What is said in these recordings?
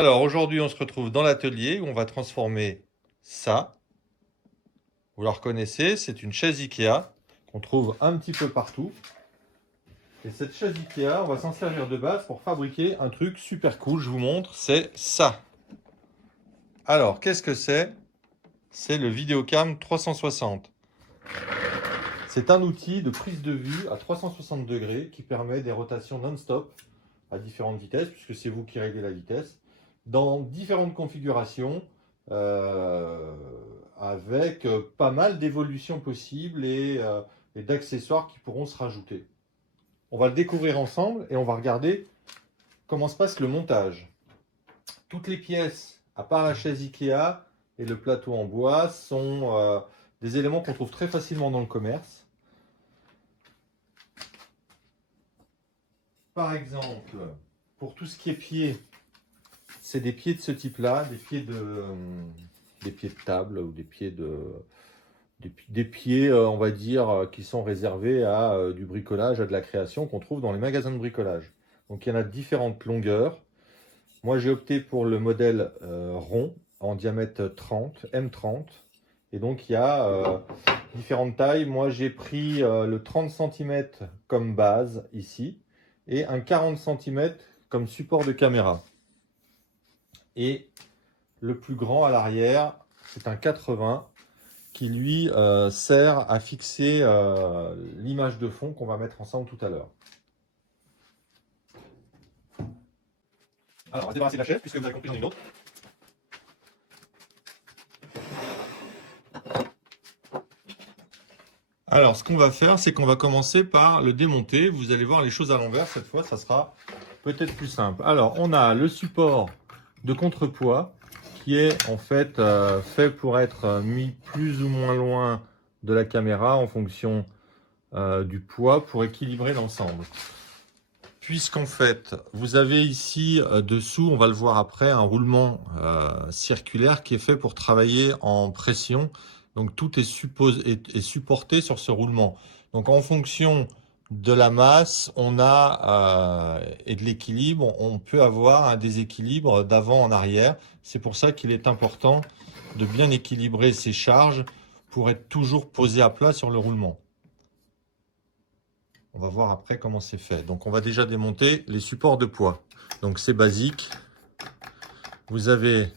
Alors aujourd'hui, on se retrouve dans l'atelier où on va transformer ça. Vous la reconnaissez, c'est une chaise Ikea qu'on trouve un petit peu partout. Et cette chaise Ikea, on va s'en servir de base pour fabriquer un truc super cool. Je vous montre, c'est ça. Alors, qu'est-ce que c'est? C'est le Videocam 360. C'est un outil de prise de vue à 360 degrés qui permet des rotations non-stop à différentes vitesses, puisque c'est vous qui réglez la vitesse, dans différentes configurations, euh, avec pas mal d'évolutions possibles et d'accessoires qui pourront se rajouter. On va le découvrir ensemble et on va regarder comment se passe le montage. Toutes les pièces, à part la chaise Ikea et le plateau en bois, sont des éléments qu'on trouve très facilement dans le commerce. Par exemple, pour tout ce qui est pieds, c'est des pieds de ce type-là, des pieds de table ou des pieds, on va dire, qui sont réservés à du bricolage, à de la création qu'on trouve dans les magasins de bricolage. Donc il y en a de différentes longueurs. Moi j'ai opté pour le modèle rond en diamètre 30, M30. Et donc il y a différentes tailles. Moi j'ai pris le 30 cm comme base ici et un 40 cm comme support de caméra. Et le plus grand à l'arrière, c'est un 80 qui lui sert à fixer l'image de fond qu'on va mettre ensemble tout à l'heure. Alors, on va se débarrasser de la chaise puisque vous avez compris, j'en ai une autre. Alors, ce qu'on va faire, c'est qu'on va commencer par le démonter. Vous allez voir les choses à l'envers. Cette fois, ça sera peut-être plus simple. Alors, on a le support de contrepoids qui est en fait fait pour être mis plus ou moins loin de la caméra en fonction du poids pour équilibrer l'ensemble. Puisqu'en fait, vous avez ici dessous, on va le voir après, un roulement circulaire qui est fait pour travailler en pression. Donc tout est supporté sur ce roulement. Donc en fonction de la masse, on a et de l'équilibre, on peut avoir un déséquilibre d'avant en arrière. C'est pour ça qu'il est important de bien équilibrer ces charges pour être toujours posé à plat sur le roulement. On va voir après comment c'est fait. Donc on va déjà démonter les supports de poids. Donc c'est basique. Vous avez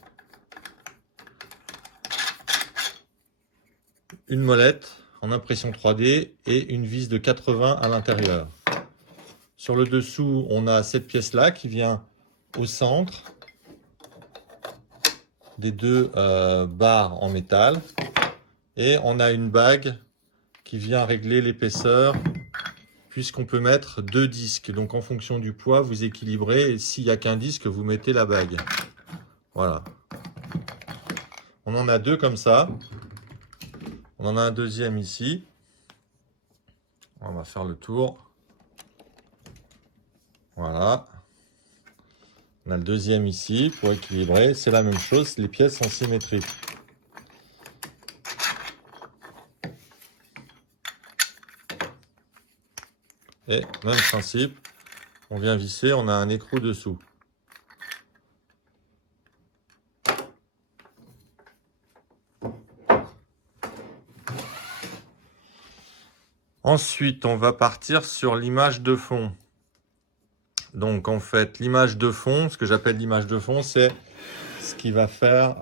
une molette en impression 3D et une vis de 80 à l'intérieur. Sur le dessous, on a cette pièce-là qui vient au centre des deux barres en métal. Et on a une bague qui vient régler l'épaisseur puisqu'on peut mettre deux disques. Donc en fonction du poids, vous équilibrez et s'il n'y a qu'un disque, vous mettez la bague. Voilà. On en a deux comme ça. On en a un deuxième ici. On va faire le tour. Voilà. On a le deuxième ici pour équilibrer. C'est la même chose, les pièces sont symétriques. Et même principe, on vient visser, on a un écrou dessous. Ensuite, on va partir sur l'image de fond. Donc en fait, l'image de fond, ce que j'appelle l'image de fond, c'est ce qui va faire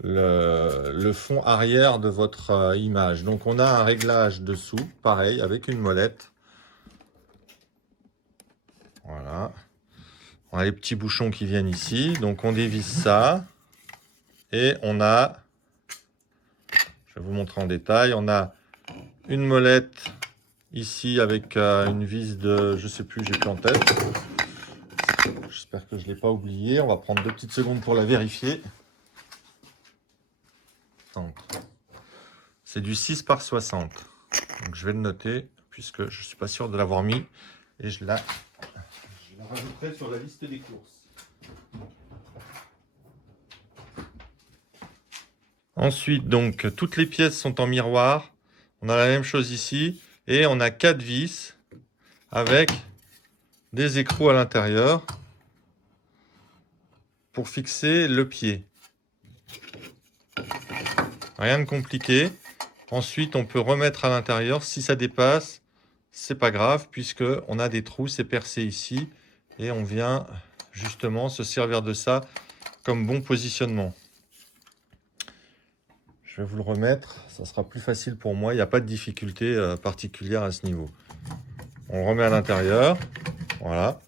le fond arrière de votre image. Donc on a un réglage dessous, pareil, avec une molette. Voilà. On a les petits bouchons qui viennent ici. Donc on dévisse ça. Et on a, je vais vous montrer en détail, on a une molette ici avec une vis de, je sais plus, j'ai plus en tête. J'espère que je ne l'ai pas oublié. On va prendre 2 petites secondes pour la vérifier. C'est du 6 par 60. Donc je vais le noter puisque je ne suis pas sûr de l'avoir mis. Et je la rajouterai sur la liste des courses. Ensuite, donc, toutes les pièces sont en miroir. On a la même chose ici. Et on a 4 vis avec des écrous à l'intérieur. pour fixer le pied. Rien de compliqué. Ensuite, on peut remettre à l'intérieur. Si ça dépasse, c'est pas grave puisque on a des trous, c'est percé ici et on vient justement se servir de ça comme bon positionnement. Je vais vous le remettre, ça sera plus facile pour moi. Il n'y a pas de difficulté particulière à ce niveau. On le remet à l'intérieur. Voilà.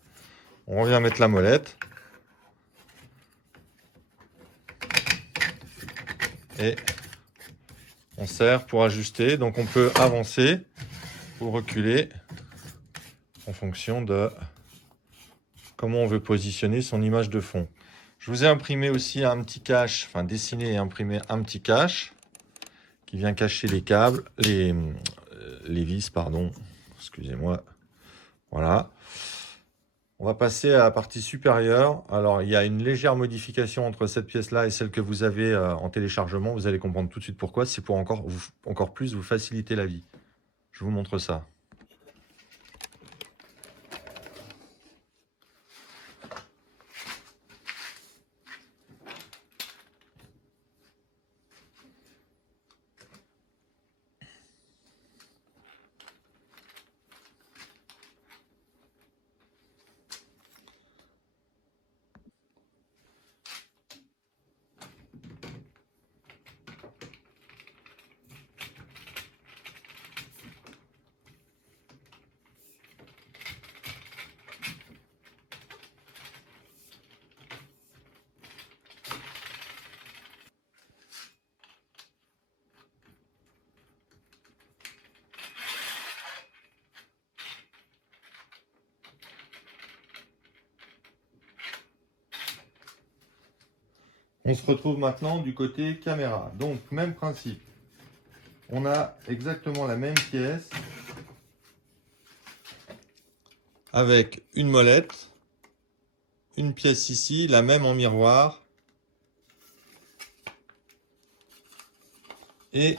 On revient mettre la molette. Et on serre pour ajuster. Donc on peut avancer ou reculer en fonction de comment on veut positionner son image de fond. Je vous ai imprimé aussi un petit cache, enfin dessiné et imprimé un petit cache qui vient cacher les câbles, les vis, pardon. Excusez-moi. Voilà. On va passer à la partie supérieure. Alors, il y a une légère modification entre cette pièce-là et celle que vous avez en téléchargement. Vous allez comprendre tout de suite pourquoi. C'est pour encore plus vous faciliter la vie. Je vous montre ça. On se retrouve maintenant du côté caméra. Donc, même principe. On a exactement la même pièce avec une molette, une pièce ici, la même en miroir et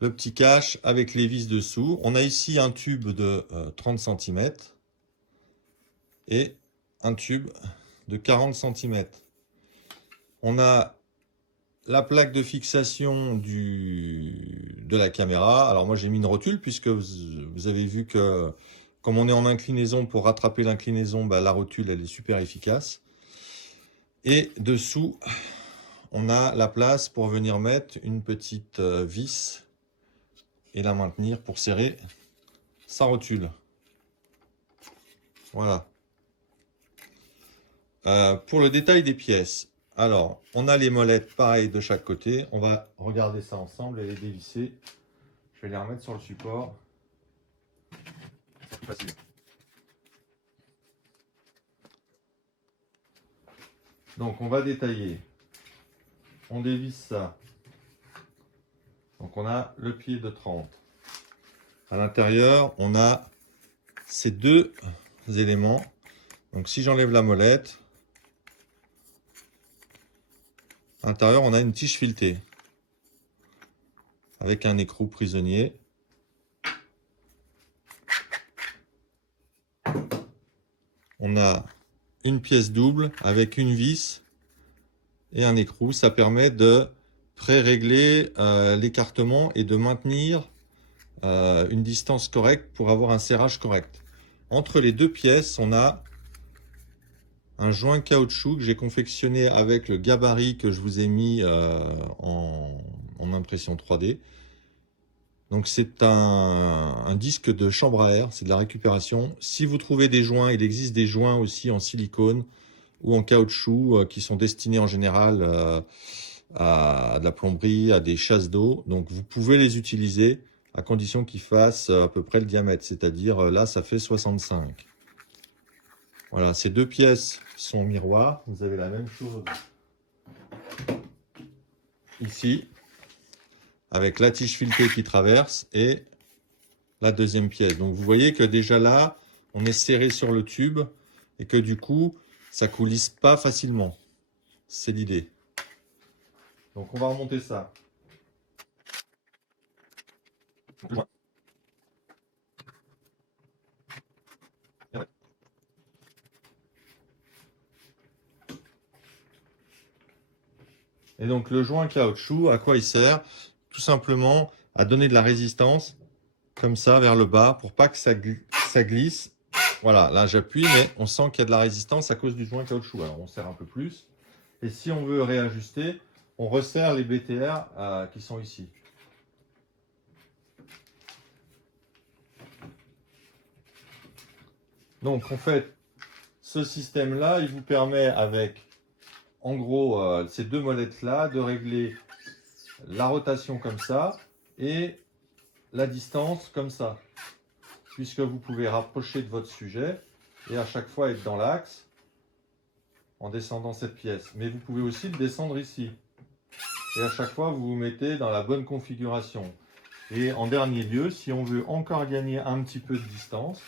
le petit cache avec les vis dessous. On a ici un tube de 30 cm et un tube de 40 cm. On a la plaque de fixation de la caméra. Alors moi j'ai mis une rotule puisque vous avez vu que comme on est en inclinaison, pour rattraper l'inclinaison, bah, la rotule elle est super efficace. Et dessous, on a la place pour venir mettre une petite vis et la maintenir pour serrer sa rotule. Voilà. Pour le détail des pièces, alors on a les molettes pareilles de chaque côté. On va regarder ça ensemble et les dévisser. Je vais les remettre sur le support. C'est facile. Donc on va détailler. On dévisse ça. Donc on a le pied de 30. À l'intérieur, on a ces deux éléments. Donc si j'enlève la molette, à l'intérieur, on a une tige filetée avec un écrou prisonnier. On a une pièce double avec une vis et un écrou. Ça permet de pré-régler l'écartement et de maintenir une distance correcte pour avoir un serrage correct. Entre les deux pièces, on a un joint caoutchouc que j'ai confectionné avec le gabarit que je vous ai mis en impression 3D. Donc c'est un disque de chambre à air, c'est de la récupération. Si vous trouvez des joints, il existe des joints aussi en silicone ou en caoutchouc qui sont destinés en général à de la plomberie, à des chasses d'eau. Donc vous pouvez les utiliser à condition qu'ils fassent à peu près le diamètre, c'est-à-dire là ça fait 65. Voilà, ces deux pièces sont miroirs. Vous avez la même chose ici, avec la tige filetée qui traverse et la deuxième pièce. Donc vous voyez que déjà là, on est serré sur le tube et que du coup, ça coulisse pas facilement. C'est l'idée. Donc on va remonter ça. Et donc le joint caoutchouc, à quoi il sert? Tout simplement à donner de la résistance comme ça vers le bas pour pas que ça glisse. Voilà, là j'appuie, mais on sent qu'il y a de la résistance à cause du joint caoutchouc. Alors on serre un peu plus. Et si on veut réajuster, on resserre les BTR qui sont ici. Donc en fait, ce système-là, il vous permet avec, en gros, ces deux molettes-là, de régler la rotation comme ça et la distance comme ça. Puisque vous pouvez rapprocher de votre sujet et à chaque fois être dans l'axe en descendant cette pièce. Mais vous pouvez aussi le descendre ici. Et à chaque fois, vous vous mettez dans la bonne configuration. Et en dernier lieu, si on veut encore gagner un petit peu de distance,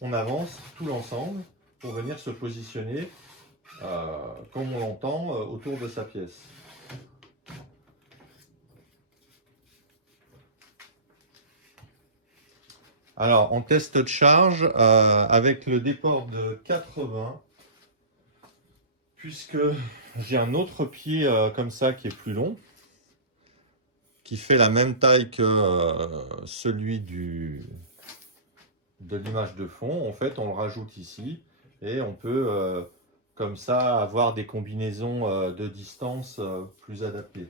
on avance tout l'ensemble pour venir se positionner comme on l'entend autour de sa pièce. Alors, en test de charge, avec le déport de 80, puisque j'ai un autre pied comme ça qui est plus long, qui fait la même taille que celui de l'image de fond, en fait, on le rajoute ici et on peut comme ça avoir des combinaisons de distance plus adaptées.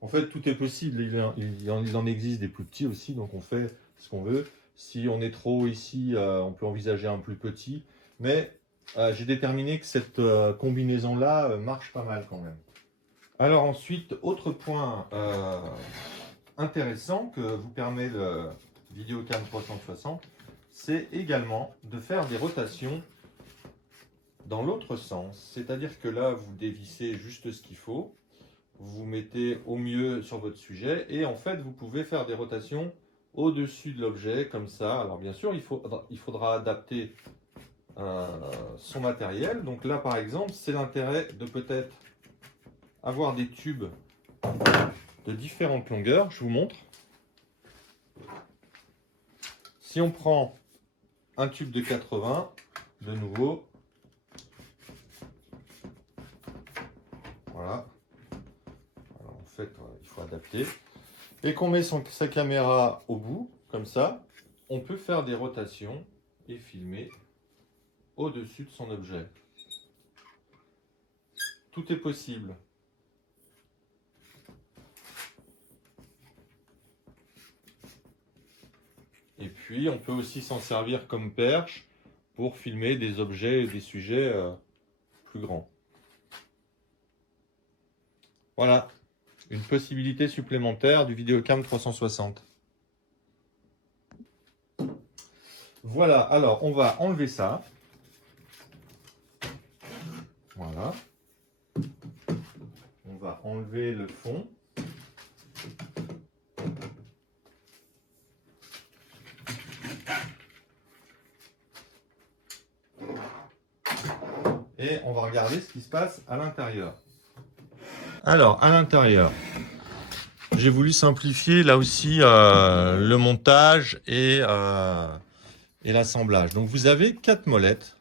En fait, tout est possible. Il en existe des plus petits aussi, donc on fait ce qu'on veut. Si on est trop ici, on peut envisager un plus petit. Mais j'ai déterminé que cette combinaison-là marche pas mal quand même. Alors ensuite, autre point intéressant que vous permet le Videocam 360, c'est également de faire des rotations dans l'autre sens. C'est-à-dire que là, vous dévissez juste ce qu'il faut. Vous vous mettez au mieux sur votre sujet et en fait vous pouvez faire des rotations au-dessus de l'objet comme ça. Alors bien sûr il faudra adapter son matériel. Donc là par exemple c'est l'intérêt de peut-être avoir des tubes de différentes longueurs. Je vous montre. Si on prend un tube de 80 de nouveau, voilà. En fait, il faut adapter. Et qu'on met sa caméra au bout, comme ça, on peut faire des rotations et filmer au-dessus de son objet. Tout est possible. Et puis, on peut aussi s'en servir comme perche pour filmer des objets et des sujets plus grands. Voilà. Une possibilité supplémentaire du Videocam 360. Voilà, alors on va enlever ça. Voilà. On va enlever le fond. Et on va regarder ce qui se passe à l'intérieur. Alors, à l'intérieur, j'ai voulu simplifier là aussi le montage et l'assemblage. Donc, vous avez 4 molettes.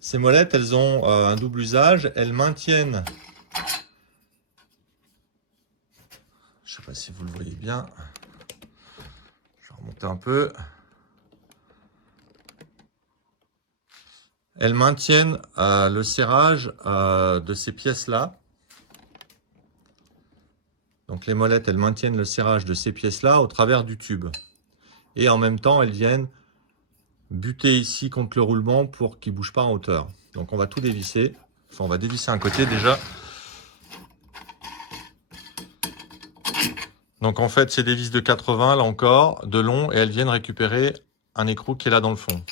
Ces molettes, elles ont un double usage. Elles maintiennent, je ne sais pas si vous le voyez bien, je vais remonter un peu. Elles maintiennent le serrage de ces pièces-là. Donc les molettes, elles maintiennent le serrage de ces pièces-là au travers du tube. Et en même temps, elles viennent buter ici contre le roulement pour qu'il ne bouge pas en hauteur. Donc on va tout dévisser. Enfin, on va dévisser un côté déjà. Donc en fait, c'est des vis de 80, là encore, de long, et elles viennent récupérer un écrou qui est là dans le fond.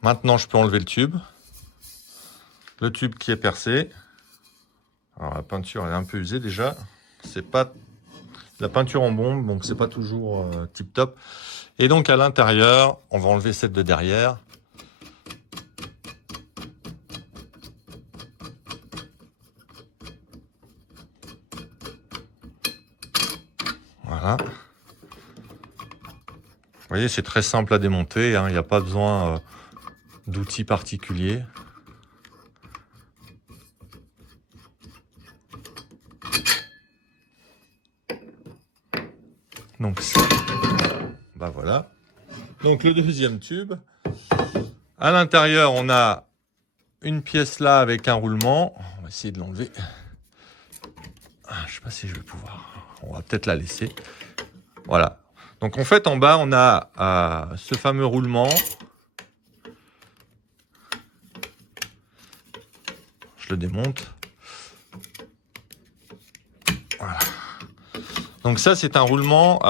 Maintenant, je peux enlever le tube. Le tube qui est percé. Alors la peinture elle est un peu usée déjà. C'est pas la peinture en bombe, donc c'est pas toujours tip top. Et donc à l'intérieur, on va enlever celle de derrière. Voilà. Vous voyez, c'est très simple à démonter. Il n'y a pas besoin d'outils particuliers. Donc ça, bah voilà. Donc le deuxième tube. À l'intérieur, on a une pièce là avec un roulement. On va essayer de l'enlever. Je sais pas si je vais pouvoir. On va peut-être la laisser. Voilà. Donc en fait, en bas, on a ce fameux roulement. Je le démonte. Voilà. Donc ça, c'est un roulement.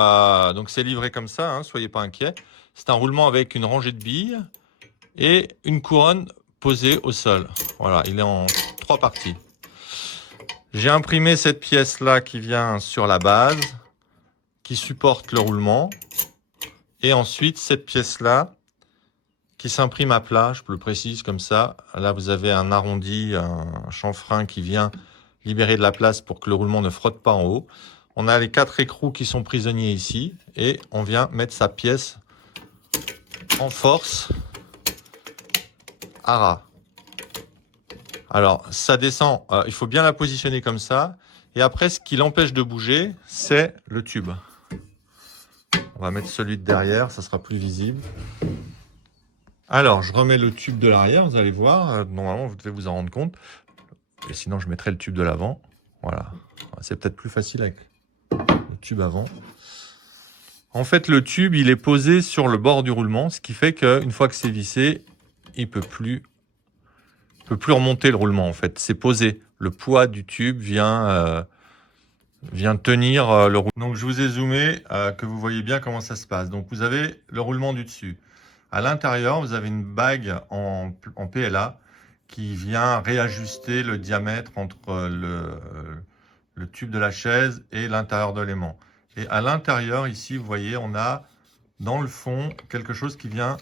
Donc c'est livré comme ça, hein, soyez pas inquiets. C'est un roulement avec une rangée de billes et une couronne posée au sol. Voilà, il est en 3 parties. J'ai imprimé cette pièce-là qui vient sur la base, qui supporte le roulement. Et ensuite, cette pièce-là, qui s'imprime à plat, je le précise comme ça. Là, vous avez un arrondi, un chanfrein qui vient libérer de la place pour que le roulement ne frotte pas en haut. On a les 4 écrous qui sont prisonniers ici. Et on vient mettre sa pièce en force à ras. Alors, ça descend, il faut bien la positionner comme ça. Et après, ce qui l'empêche de bouger, c'est le tube. On va mettre celui de derrière, ça sera plus visible. Alors, je remets le tube de l'arrière, vous allez voir. Normalement, vous devez vous en rendre compte. Et sinon, je mettrai le tube de l'avant. Voilà. C'est peut-être plus facile avec le tube avant. En fait, le tube, il est posé sur le bord du roulement, ce qui fait qu'une fois que c'est vissé, il peut plus remonter le roulement. En fait, c'est posé. Le poids du tube vient tenir le roulement. Donc, je vous ai zoomé, que vous voyez bien comment ça se passe. Donc, vous avez le roulement du dessus. À l'intérieur, vous avez une bague en PLA qui vient réajuster le diamètre entre le tube de la chaise et l'intérieur de l'aimant. Et à l'intérieur, ici, vous voyez, on a dans le fond quelque chose qui vient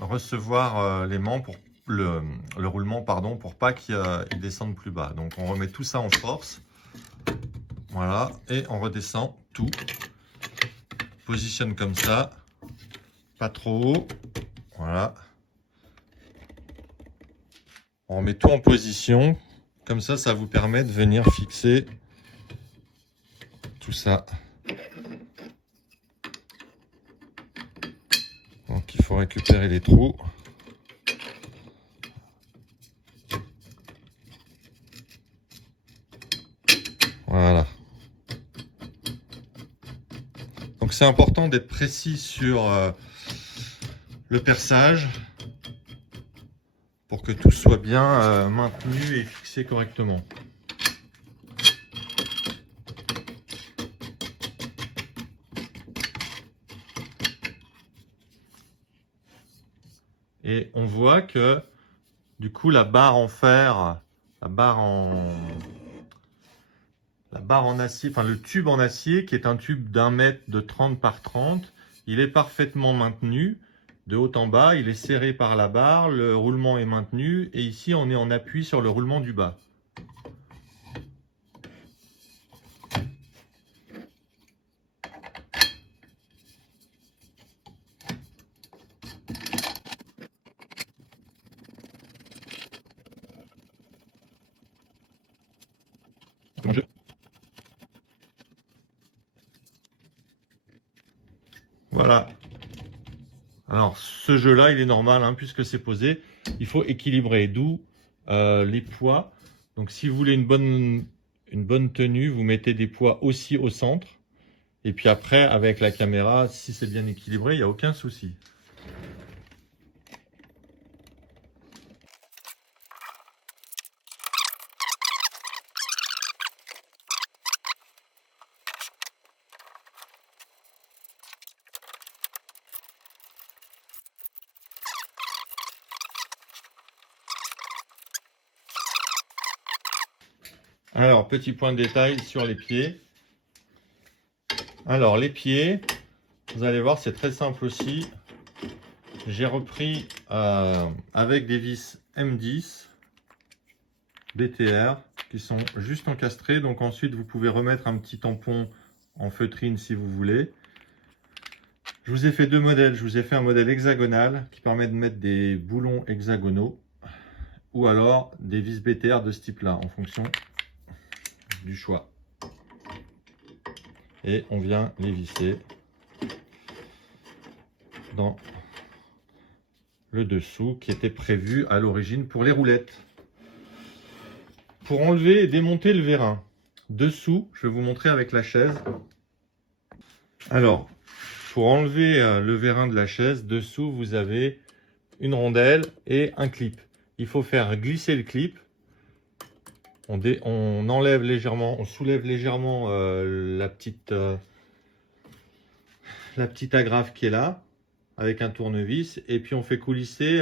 recevoir l'aimant pour le roulement, pardon, pour pas qu'il descende plus bas. Donc on remet tout ça en force. Voilà, et on redescend tout. Positionne comme ça, pas trop haut. Voilà. On remet tout en position. Comme ça vous permet de venir fixer tout ça. Donc il faut récupérer les trous. Voilà. Donc c'est important d'être précis sur le perçage pour que tout soit bien maintenu et fixé correctement. Et on voit que du coup la barre en fer, la barre en acier, enfin le tube en acier qui est un tube d'1 mètre de 30 par 30, il est parfaitement maintenu de haut en bas, il est serré par la barre, le roulement est maintenu et ici on est en appui sur le roulement du bas. Voilà. Alors ce jeu-là, il est normal hein, puisque c'est posé. Il faut équilibrer, d'où les poids. Donc si vous voulez une bonne tenue, vous mettez des poids aussi au centre. Et puis après, avec la caméra, si c'est bien équilibré, il n'y a aucun souci. Alors, petit point de détail sur les pieds. Alors, les pieds, vous allez voir, c'est très simple aussi. J'ai repris avec des vis M10 BTR qui sont juste encastrées. Donc ensuite, vous pouvez remettre un petit tampon en feutrine si vous voulez. Je vous ai fait deux modèles. Je vous ai fait un modèle hexagonal qui permet de mettre des boulons hexagonaux ou alors des vis BTR de ce type-là en fonction du choix. Et on vient les visser dans le dessous qui était prévu à l'origine pour les roulettes. Pour enlever et démonter le vérin, dessous, je vais vous montrer avec la chaise. Alors, pour enlever le vérin de la chaise, dessous, vous avez une rondelle et un clip. Il faut faire glisser le clip. On enlève légèrement, on soulève légèrement la petite agrafe qui est là, avec un tournevis, et puis on fait coulisser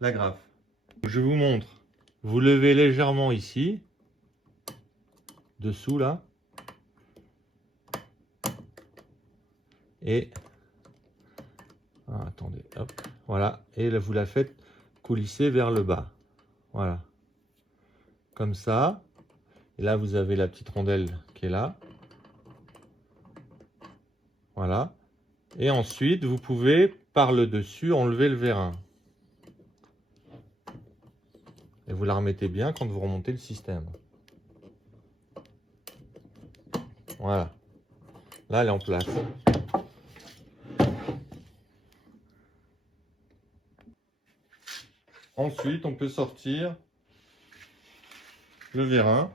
l'agrafe. Je vous montre. Vous levez légèrement ici, dessous là, et attendez, hop, voilà, et là, vous la faites coulisser vers le bas, voilà, comme ça. Et là vous avez la petite rondelle qui est là, voilà. Et ensuite vous pouvez par le dessus enlever le vérin. Et vous la remettez bien quand vous remontez le système. Voilà. Là, elle est en place. Ensuite, on peut sortir le vérin.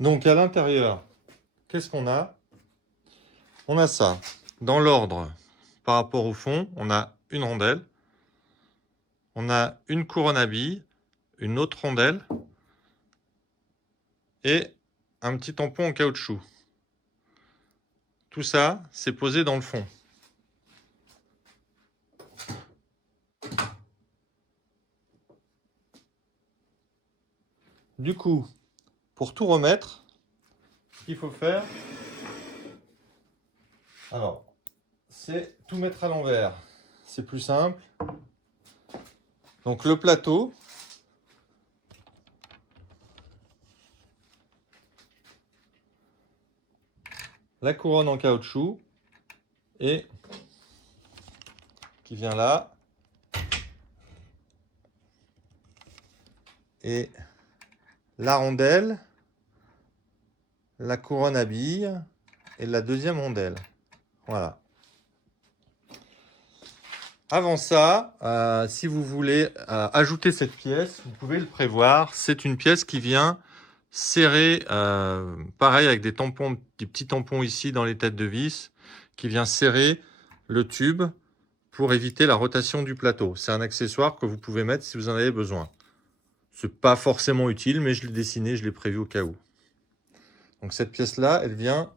Donc, à l'intérieur, qu'est-ce qu'on a? On a ça. Dans l'ordre, par rapport au fond, on a une rondelle. On a une couronne à billes, une autre rondelle et un petit tampon en caoutchouc. Tout ça, c'est posé dans le fond. Du coup, pour tout remettre, ce qu'il faut faire, alors, c'est tout mettre à l'envers. C'est plus simple. Donc le plateau, la couronne en caoutchouc et qui vient là, et la rondelle, la couronne à billes et la deuxième rondelle. Voilà. Avant ça, si vous voulez ajouter cette pièce, vous pouvez le prévoir. C'est une pièce qui vient serrer, pareil avec des tampons, des petits tampons ici dans les têtes de vis, qui vient serrer le tube pour éviter la rotation du plateau. C'est un accessoire que vous pouvez mettre si vous en avez besoin. C'est pas forcément utile, mais je l'ai dessiné, je l'ai prévu au cas où. Donc cette pièce-là, elle vient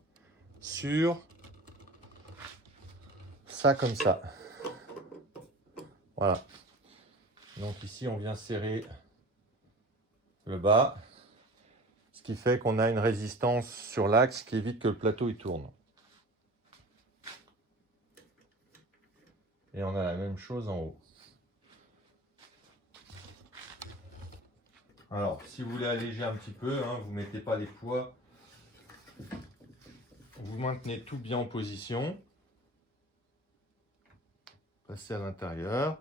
sur ça comme ça. Voilà. Donc ici, on vient serrer le bas, ce qui fait qu'on a une résistance sur l'axe qui évite que le plateau il tourne. Et on a la même chose en haut. Alors, si vous voulez alléger un petit peu, vous ne mettez pas les poids. Vous maintenez tout bien en position. Passez à l'intérieur.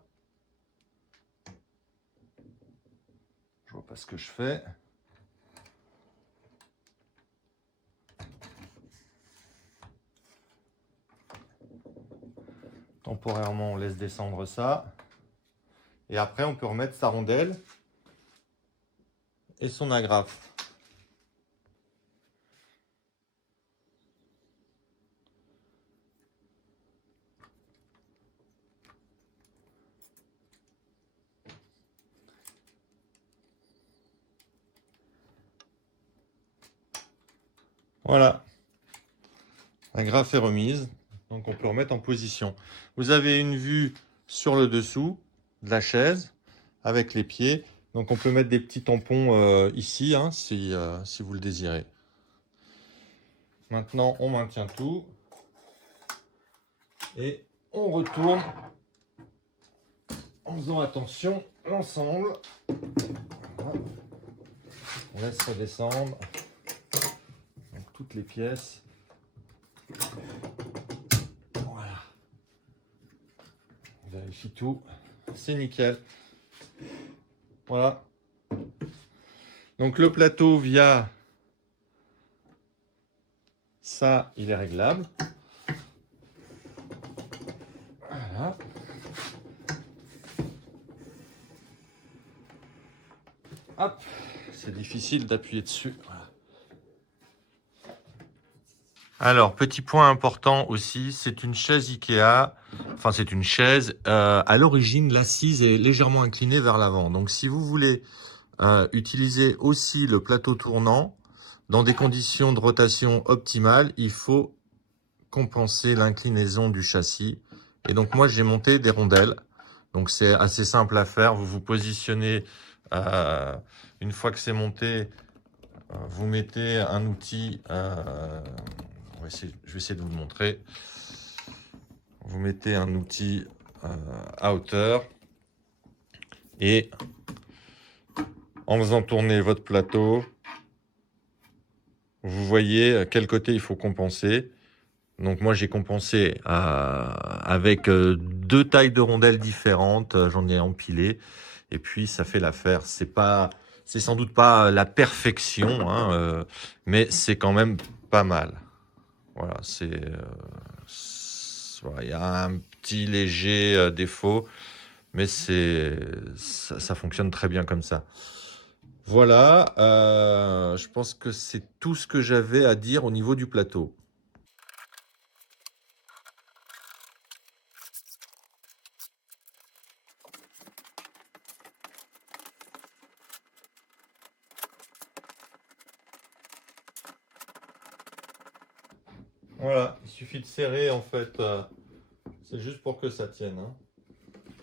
Je vois pas ce que je fais. Temporairement, on laisse descendre ça. Et après, on peut remettre sa rondelle et son agrafe. Voilà. L'agrafe est remise. Donc on peut remettre en position. Vous avez une vue sur le dessous de la chaise avec les pieds. Donc on peut mettre des petits tampons ici si vous le désirez. Maintenant on maintient tout et on retourne en faisant attention l'ensemble. Voilà. On laisse redescendre donc, toutes les pièces. Voilà. On vérifie tout. C'est nickel. Voilà. Donc le plateau via ça, il est réglable. Voilà. Hop, c'est difficile d'appuyer dessus. Voilà. Alors, petit point important aussi, c'est une chaise Ikea. Enfin, c'est une chaise. À l'origine, l'assise est légèrement inclinée vers l'avant. Donc, si vous voulez utiliser aussi le plateau tournant, dans des conditions de rotation optimales, il faut compenser l'inclinaison du châssis. Et donc, moi, j'ai monté des rondelles. Donc, c'est assez simple à faire. Vous vous positionnez, une fois que c'est monté, vous mettez un outil, je vais essayer de vous le montrer. Vous mettez un outil à hauteur et en faisant tourner votre plateau, vous voyez quel côté il faut compenser. Donc moi j'ai compensé avec deux tailles de rondelles différentes, j'en ai empilé et puis ça fait l'affaire. C'est sans doute pas la perfection, hein, mais c'est quand même pas mal. Voilà, voilà, il y a un petit léger défaut, mais ça fonctionne très bien comme ça. Voilà, je pense que c'est tout ce que j'avais à dire au niveau du plateau. Voilà, il suffit de serrer en fait, c'est juste pour que ça tienne, hein.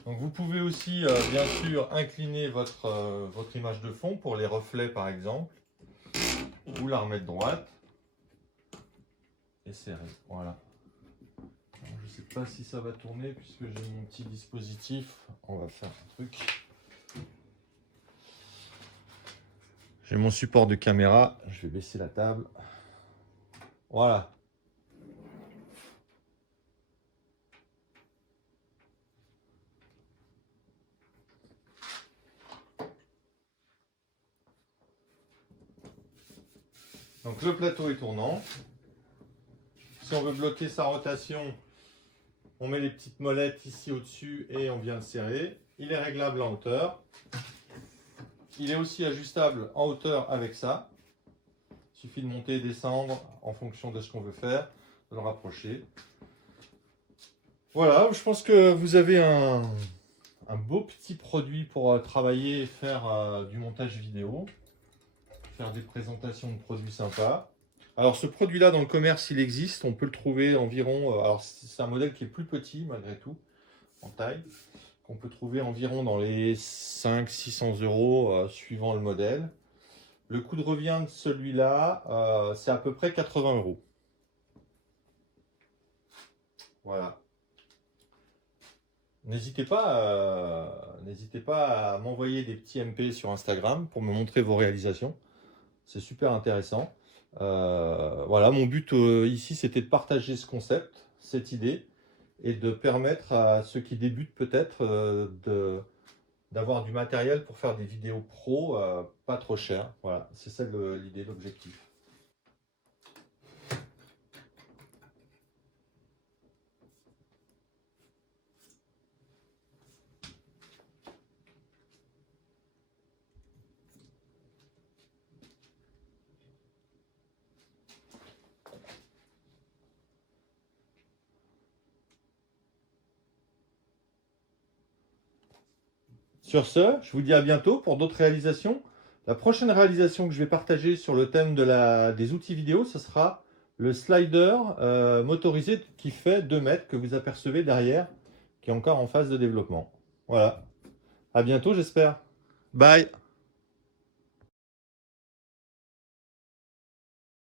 Donc vous pouvez aussi bien sûr incliner votre image de fond pour les reflets par exemple, ou la remettre droite et serrer, voilà. Alors, je ne sais pas si ça va tourner puisque j'ai mon petit dispositif, on va faire un truc. J'ai mon support de caméra, je vais baisser la table, voilà. Donc le plateau est tournant. Si on veut bloquer sa rotation, on met les petites molettes ici au-dessus et on vient le serrer. Il est réglable en hauteur. Il est aussi ajustable en hauteur avec ça. Il suffit de monter et descendre en fonction de ce qu'on veut faire, de le rapprocher. Voilà, je pense que vous avez un beau petit produit pour travailler et faire du montage vidéo. Faire des présentations de produits sympas. Alors ce produit-là dans le commerce, il existe, on peut le trouver environ, alors c'est un modèle qui est plus petit malgré tout, en taille, qu'on peut trouver environ dans les 500-600 € suivant le modèle. Le coût de revient de celui-là, c'est à peu près 80 €. Voilà. N'hésitez pas à m'envoyer des petits MP sur Instagram pour me montrer vos réalisations. C'est super intéressant. Voilà, mon but ici, c'était de partager ce concept, cette idée, et de permettre à ceux qui débutent peut-être d'avoir du matériel pour faire des vidéos pro pas trop chères. Voilà, c'est ça l'idée, l'objectif. Sur ce, je vous dis à bientôt pour d'autres réalisations. La prochaine réalisation que je vais partager sur le thème des outils vidéo, ce sera le slider motorisé qui fait 2 mètres que vous apercevez derrière, qui est encore en phase de développement. Voilà. À bientôt, j'espère. Bye!